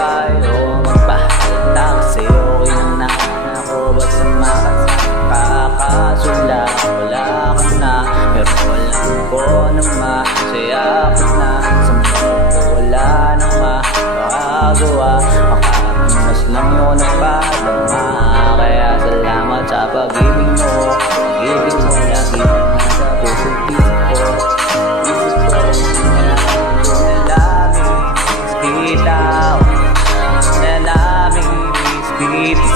Ayaw magpahanda kasi okay lang naman ako. Basta makakasula, wala ka na. Pero alam ko na masaya ka na. Sa mundo wala nang makagawa. Makakatimas lang yun ang padama. Kaya salamat sa pag-ibig mo. Pag-ibig mo lagi nasa puso't isip ko.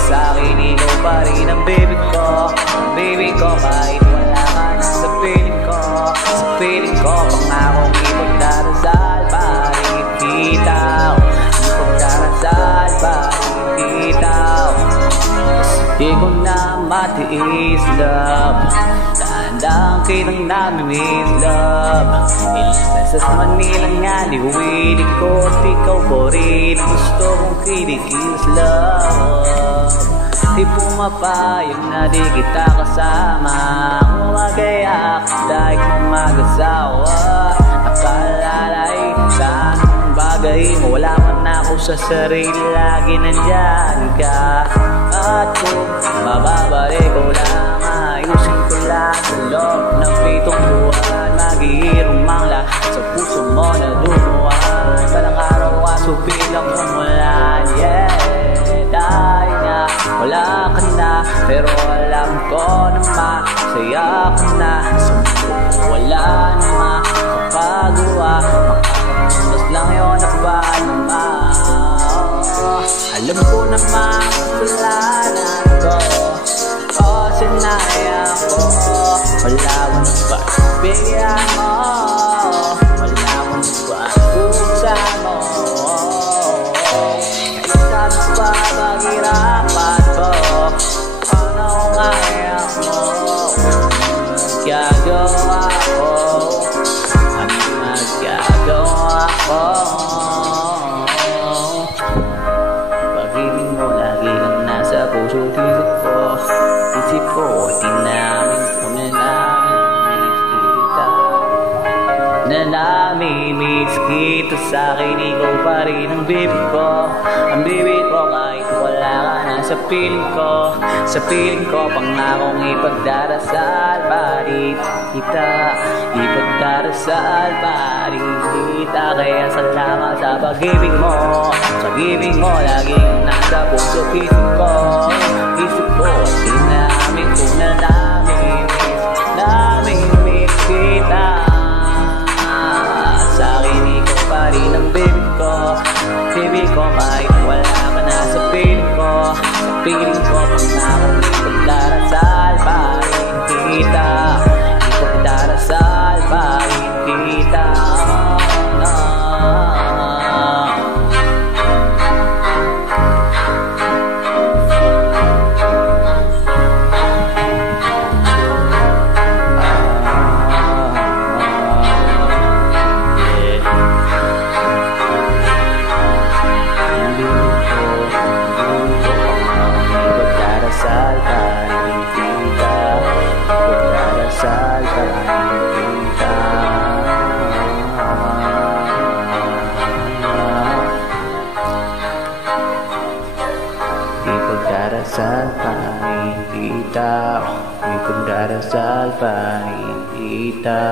Sa'kin ikaw pa rin ang baby ko. Ang baby ko kahit wala ka na sa piling ko. Sa piling ko pangakong ipagdarasal pa rin bitaw. Ipagdarasal pa rin bitaw. Di ko na matiis love. Dahan-dahan kitang namimiss love. Ilang beses Manila nga liwili ko at ikaw ko rin ang gusto kong kinikis love. Di pumapayag na di kita kasama. Umagayak dahil kung mag-asawa. Nakalalay sa anong bagay mo. Wala man ako sa sarili, lagi nandyan ka. At kung mababalik ko lang, ayusin ko lang sa loob ng 7 buwan. Maghihirong mangla sa puso mo na dumuhan. Balang araw asubilang umulan, yeah. Dahil nga wala ka na, pero alam ko na masaya ka na. Sa mundo wala na makapagawa. Makakatimas lang yun ang padama. Alam ko na makasalanan ko. O sinaya ko. Wala ko na ba bigyan mo. Wala ko na ba pusa mo. Kaysa na ba maghirapan ko. Ano nga iyak mo. Magagawa ko. Ano magagawa ko. Pag-ibig mo lagi lang nasa puso't isip ko. Isip ko di namin ko na namimiss kita. Na namimiss kita. Sa'kin ikaw pa rin ang baby ko. Ang baby ko kahit wala ka na sa piling ko. Sa piling ko pangakong ipagdarasal pa rin kita. Ipagdarasal pa rin kita. Kaya salamat sa pag-ibig mo. Sa pag-ibig mo laging nasa puso't isip ko. Isip ko di namin ko na namimiss kita. Sa'kin ikaw pa rin ang baby ko. Baby ko kahit wala ka na sa piling ko. Sa piling ko pangakong ipagdarasal pa rin kita. Ipagdarasal pa rin kita. Ipagdarasal pa rin kita. Ipagdarasal pa rin kita.